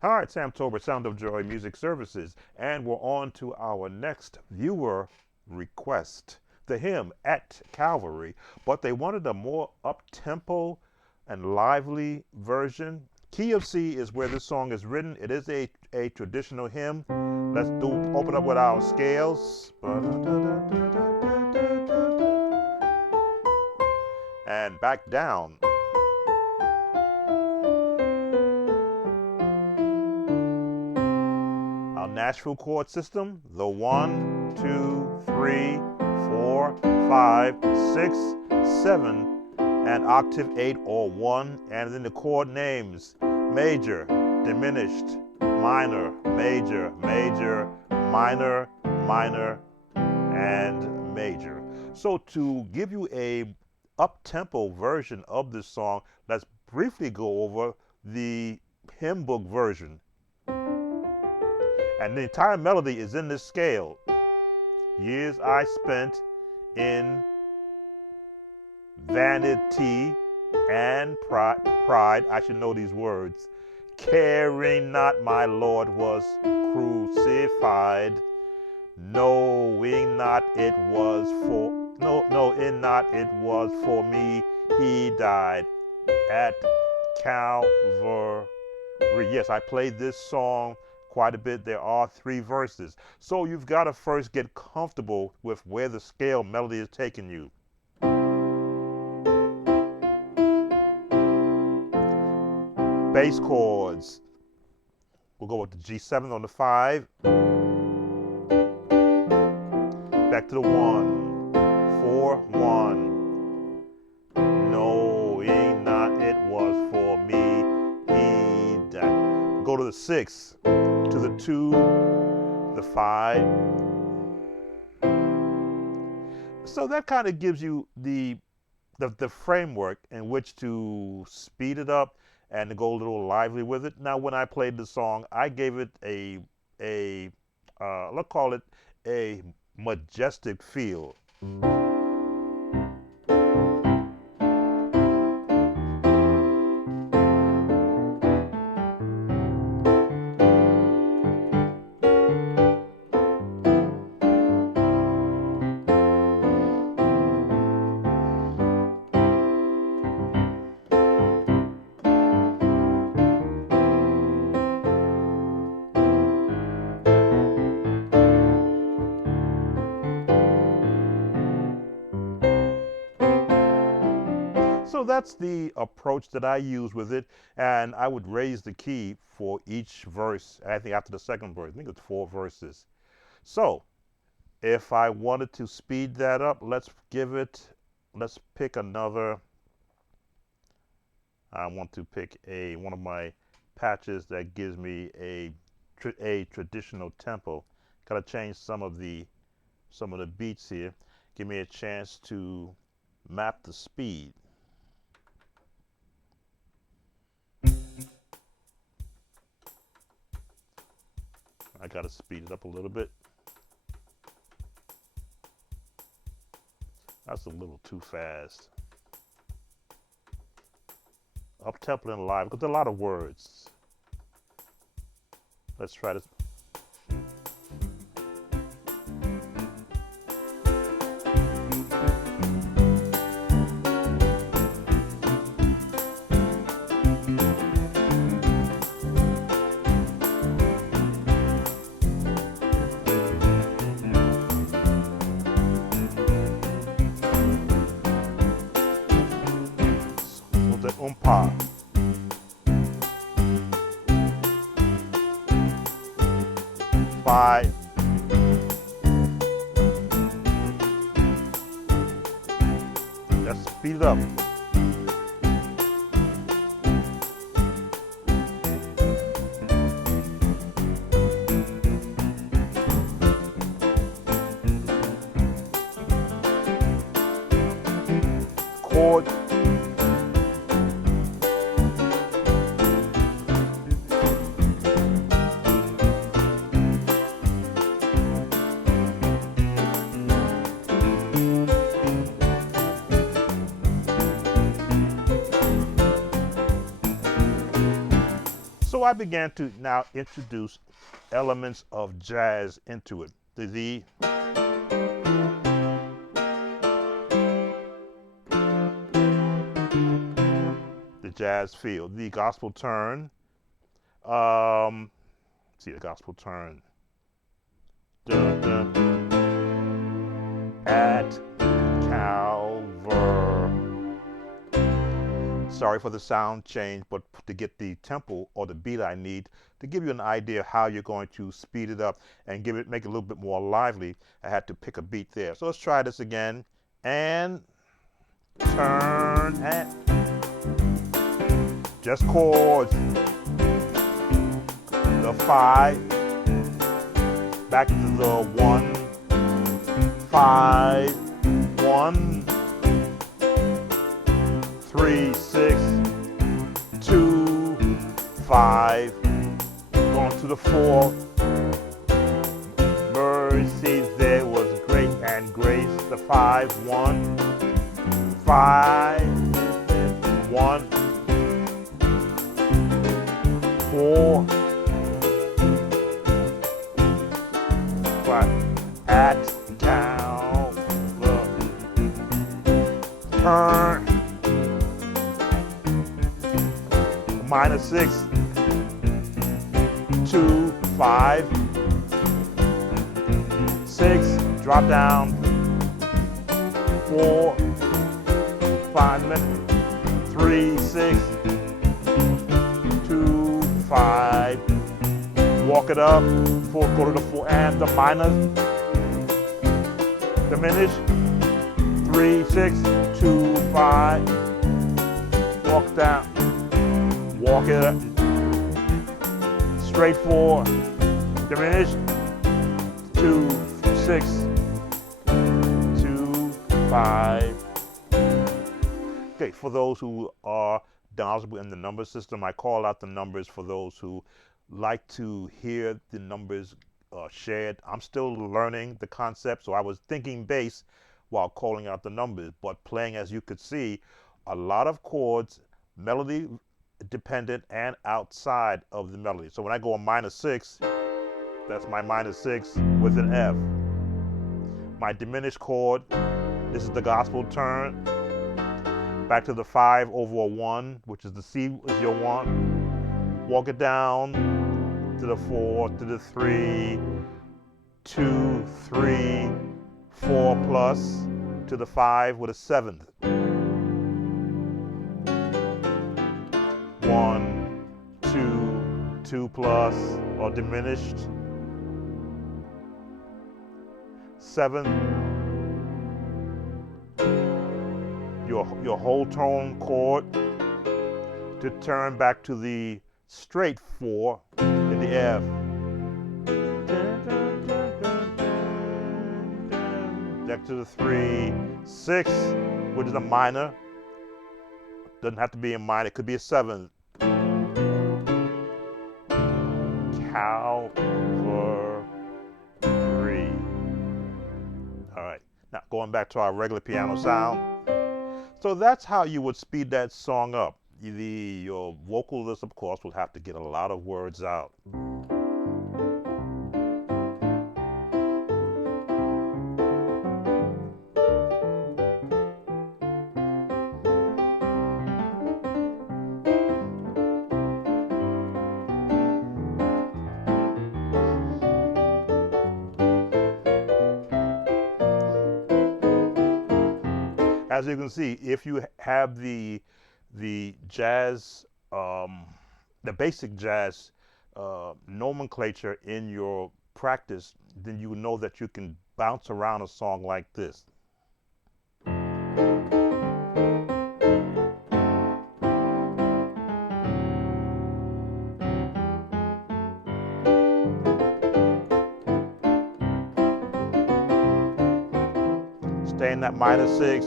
All right, Sam Tolbert, Sound of Joy Music Services, and we're on to our next viewer request. The hymn at Calvary, but they wanted a more up-tempo and lively version. Key of C is where this song is written. It is a traditional hymn. Let's open up with our scales. And back down. Our Nashville chord system, the 1, 2, 3, 4, 5, 6, 7, and octave 8 or 1, and then the chord names: major, diminished, minor, major, major, minor, minor, and major. So to give you a up-tempo version of this song, let's briefly go over the hymn book version. And the entire melody is in this scale. Years I spent in vanity and pride. I should know these words. Caring not my Lord was crucified, knowing not it was for me he died at Calvary. Yes, I played this song quite a bit. There are 3 verses. So you've got to first get comfortable with where the scale melody is taking you. Bass chords. We'll go with the G7 on the 5. Back to the 1. 4, 1. Knowing not it was for me he died. Go to the 6. To the 2. The 5. So that kind of gives you the framework in which to speed it up and to go a little lively with it. Now, when I played the song, I gave it let's call it a majestic feel. So that's the approach that I use with it, and I would raise the key for each verse. I think after the second verse, I think it's 4 verses. So if I wanted to speed that up, let's pick another. I want to pick one of my patches that gives me a traditional tempo. Gotta change some of the beats here. Give me a chance to map the speed. I gotta speed it up a little bit. That's a little too fast. Up tempo and live, because there are a lot of words. Let's try this. Umpa. Five. Let's speed it up. Chord. So I began to now introduce elements of jazz into it. The jazz feel, the gospel turn. See the gospel turn. Dun, dun. At Calvary. Sorry for the sound change, but to get the tempo or the beat I need to give you an idea of how you're going to speed it up and make it a little bit more lively, I had to pick a beat there. So let's try this again. And turn and just chords. The 5, back to the 1, 5, 1, 3, 6, 2, 5, going to the 4. Mercy, there was grace and grace. The 5, 1, 5, 1, 4, 5. At Calvary. Turn. Minor 6, 2, 5, 6, drop down, 4, 5 minutes, 3, 6, 2, 5, walk it up, 4, go to the 4, and the minor, diminish, 3, 6, 2, 5, walk down. Walk it up, straight 4, diminish, 2, 6, 2, 5. Okay, for those who are knowledgeable in the number system, I call out the numbers for those who like to hear the numbers shared. I'm still learning the concept, so I was thinking bass while calling out the numbers, but playing, as you could see, a lot of chords, melody dependent and outside of the melody. So when I go a minor 6, that's my minor 6 with an F. My diminished chord, this is the gospel turn. Back to the 5 over a 1, which is the C is your 1. Walk it down to the 4, to the 3, 2, 3, 4 plus, to the 5 with a 7th. 1, 2, 2 plus, or diminished. 7. Your whole tone chord to turn back to the straight 4 in the F. Back to the 3, 6, which is a minor. Doesn't have to be a minor, it could be a 7th. Calvary. All right, now going back to our regular piano sound. So that's how you would speed that song up. Your vocalist, of course, will have to get a lot of words out. As you can see, if you have the jazz, the basic jazz nomenclature in your practice, then you know that you can bounce around a song like this. Stay in that minor 6.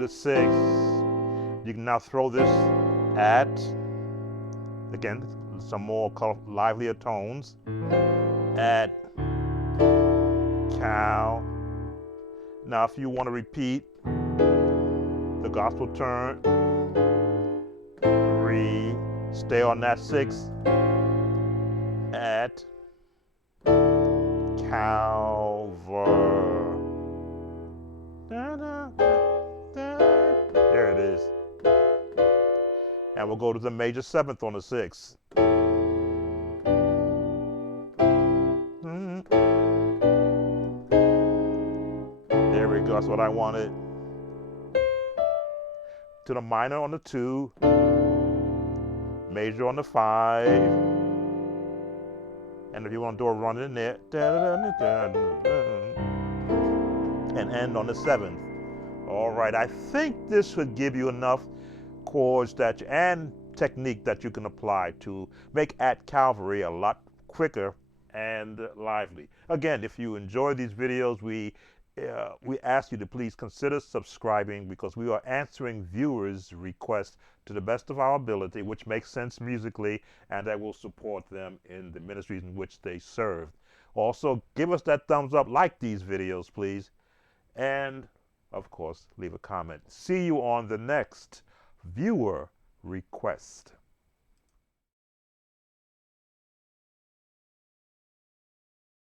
The 6. You can now throw this at, again, some more livelier tones, at Cal. Now if you want to repeat the gospel turn, Stay on that 6 at Calvary. There it is. And we'll go to the major 7th on the 6th. There we go. That's what I wanted. To the minor on the 2, major on the 5, and if you want to do a run in there, and end on the 7th. All right, I think this would give you enough chords that and technique that you can apply to make At Calvary a lot quicker and lively. Again, if you enjoy these videos, we ask you to please consider subscribing, because we are answering viewers' requests to the best of our ability, which makes sense musically, and that will support them in the ministries in which they serve. Also, give us that thumbs up, like these videos, please, and of course, leave a comment. See you on the next viewer request.